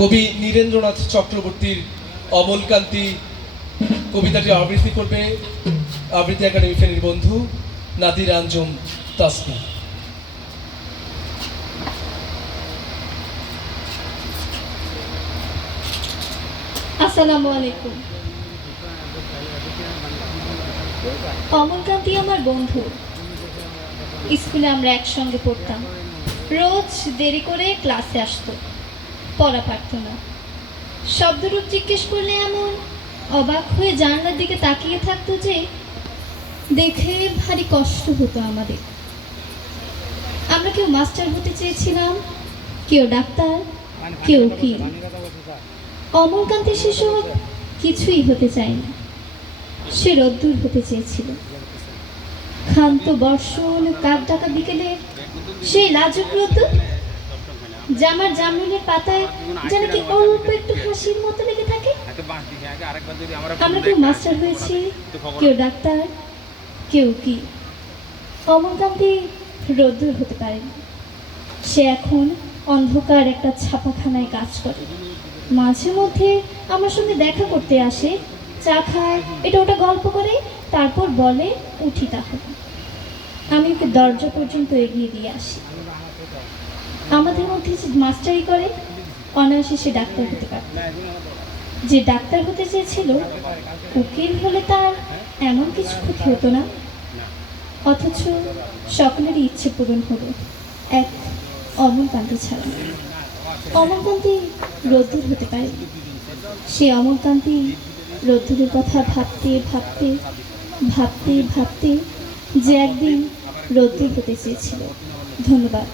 কবি নীরেন্দ্রনাথ চক্রবর্তীর অমলকান্তি কবিতাটি আবৃত্তি করবে আবৃত্তি একাডেমি ফেনীর বন্ধু নাদির আঞ্জুম তাসমি। আসসালামু আলাইকুম। অমলকান্তি আমার বন্ধু। স্কুলে আমরা একসঙ্গে পড়তাম। রোজ দেরি করে ক্লাসে আসতো, পড়া পারত না। শব্দরূপ জিজ্ঞেস করলে এমন অবাক হয়ে জানলার দিকে তাকিয়ে থাকতো যে দেখে ভারী কষ্ট হতো আমাদের। আমরা কেউ মাস্টার হতে চেয়েছিলাম, কেউ ডাক্তার, কেউ উকিল। অমলকান্তি সেসব কিছুই হতে চায়নি। সে রোদ্দুর হতে চেয়েছিল। ক্ষান্ত বর্ষণ, কাক ডাকা বিকেলে সেই লাজুক রোদ্দুর, জামার জামরুলের পাতায় যেন কি অল্প একটু হাসির মতো লেগে থাকে। আমরা কেউ মাস্টার হয়েছি, কেউ ডাক্তার, কেউ কি। অমলকান্তি রোদ্দুর হতে পারেনি। সে এখন অন্ধকার একটা ছাপাখানায় কাজ করে। মাঝে মধ্যে আমার সঙ্গে দেখা করতে আসে, চা খায়, এটা ওটা গল্প করে, তারপর বলে উঠি তাহলে। আমি ওকে দরজা পর্যন্ত এগিয়ে দিয়ে আসি। আমাদের মধ্যে যে মাস্টারি করে, অনায়াসে সে ডাক্তার হতে পারত। যে ডাক্তার হতে চেয়েছিল, উকিল হলে তার এমন কিছু ক্ষতি হতো না। অথচ সকলেরই ইচ্ছে পূরণ হলো, এক অমলকান্তি ছাড়া। অমলকান্তি রোদ্দুর হতে পারে। সে অমলকান্তি রোদ্দুরের কথা ভাবতে ভাবতে ভাবতে ভাবতে যে একদিন রোদ্দুর হতে চেয়েছিল। ধন্যবাদ।